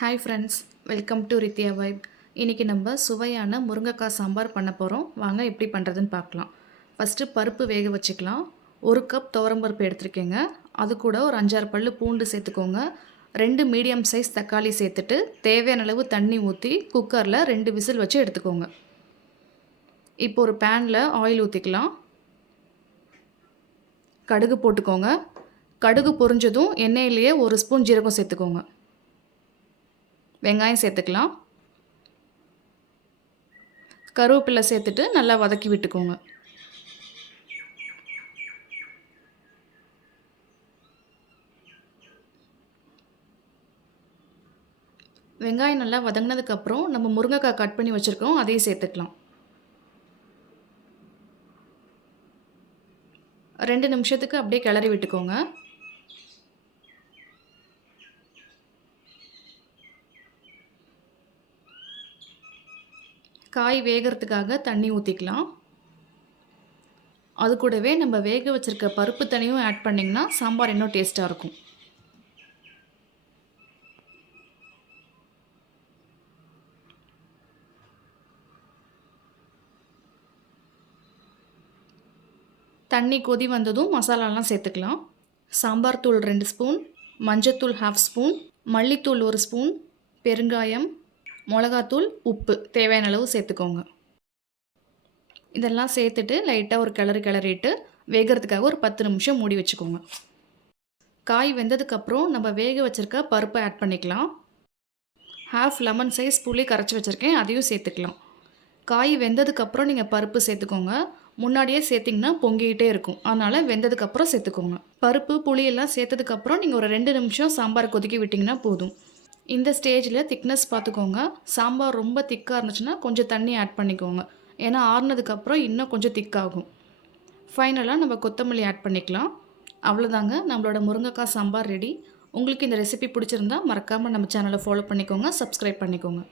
Hi friends, welcome to Rithya vibe. இன்றைக்கி நம்ம சுவையான முருங்கைக்காய் சாம்பார் பண்ண போகிறோம். வாங்க எப்படி பண்ணுறதுன்னு பார்க்கலாம். ஃபஸ்ட்டு பருப்பு வேக வச்சுக்கலாம். 1 கப் துவரம்பருப்பு எடுத்துருக்கேங்க. அது கூட ஒரு 5-6 பல்லு பூண்டு சேர்த்துக்கோங்க. 2 மீடியம் சைஸ் தக்காளி சேர்த்துட்டு தேவையான அளவு தண்ணி ஊற்றி குக்கரில் 2 விசில் வச்சு எடுத்துக்கோங்க. இப்போ ஒரு பேனில் ஆயில் ஊற்றிக்கலாம். கடுகு போட்டுக்கோங்க. கடுகு பொரிஞ்சதும் எண்ணெயிலேயே 1 ஸ்பூன் ஜீரகம் சேர்த்துக்கோங்க. வெங்காயம் சேர்த்துக்கலாம். கருவேப்பிலை சேர்த்துட்டு நல்லா வதக்கி விட்டுக்கோங்க. வெங்காயம் நல்லா வதங்கினதுக்கப்புறம் நம்ம முருங்கைக்காய் கட் பண்ணி வச்சுருக்கோம், அதையும் சேர்த்துக்கலாம். 2 நிமிஷத்துக்கு அப்படியே கிளறி விட்டுக்கோங்க. காய் வேகிறதுக்காக தண்ணி ஊற்றிக்கலாம். அது கூடவே நம்ம வேக வச்சுருக்க பருப்பு தண்ணியும் ஆட் பண்ணிங்கன்னா சாம்பார் இன்னும் டேஸ்ட்டாக இருக்கும். தண்ணி கொதி வந்ததும் மசாலாலாம் சேர்த்துக்கலாம். சாம்பார் தூள் 2 ஸ்பூன், மஞ்சத்தூள் 1/2 ஸ்பூன், மல்லித்தூள் 1 ஸ்பூன், பெருங்காயம், மிளகாத்தூள், உப்பு தேவையான அளவு சேர்த்துக்கோங்க. இதெல்லாம் சேர்த்துட்டு லைட்டாக ஒரு கிளறிட்டு வேகிறதுக்காக ஒரு 10 நிமிஷம் மூடி வச்சுக்கோங்க. காய் வெந்ததுக்கப்புறம் நம்ம வேக வச்சுருக்க பருப்பை ஆட் பண்ணிக்கலாம். 1/2 லெமன் சைஸ் புளி கரைச்சி வச்சுருக்கேன், அதையும் சேர்த்துக்கலாம். காய் வெந்ததுக்கப்புறம் நீங்கள் பருப்பு சேர்த்துக்கோங்க. முன்னாடியே சேர்த்திங்கன்னா பொங்கிக்கிட்டே இருக்கும், அதனால் வெந்ததுக்கப்புறம் சேர்த்துக்கோங்க. பருப்பு புளியெல்லாம் சேர்த்ததுக்கப்புறம் நீங்கள் ஒரு 2 நிமிஷம் சாம்பார் கொதிக்க விட்டிங்கன்னா போதும். இந்த ஸ்டேஜில் திக்னஸ் பார்த்துக்கோங்க. சாம்பார் ரொம்ப திக்காக இருந்துச்சுன்னா கொஞ்சம் தண்ணி ஆட் பண்ணிக்கோங்க. ஏன்னா ஆறுனதுக்கப்புறம் இன்னும் கொஞ்சம் திக்காகும். ஃபைனலாக நம்ம கொத்தமல்லி ஆட் பண்ணிக்கலாம். அவ்வளோதாங்க, நம்மளோட முருங்கைக்காய் சாம்பார் ரெடி. உங்களுக்கு இந்த ரெசிபி பிடிச்சிருந்தா மறக்காமல் நம்ம சேனலை ஃபாலோ பண்ணிக்கோங்க, சப்ஸ்கிரைப் பண்ணிக்கோங்க.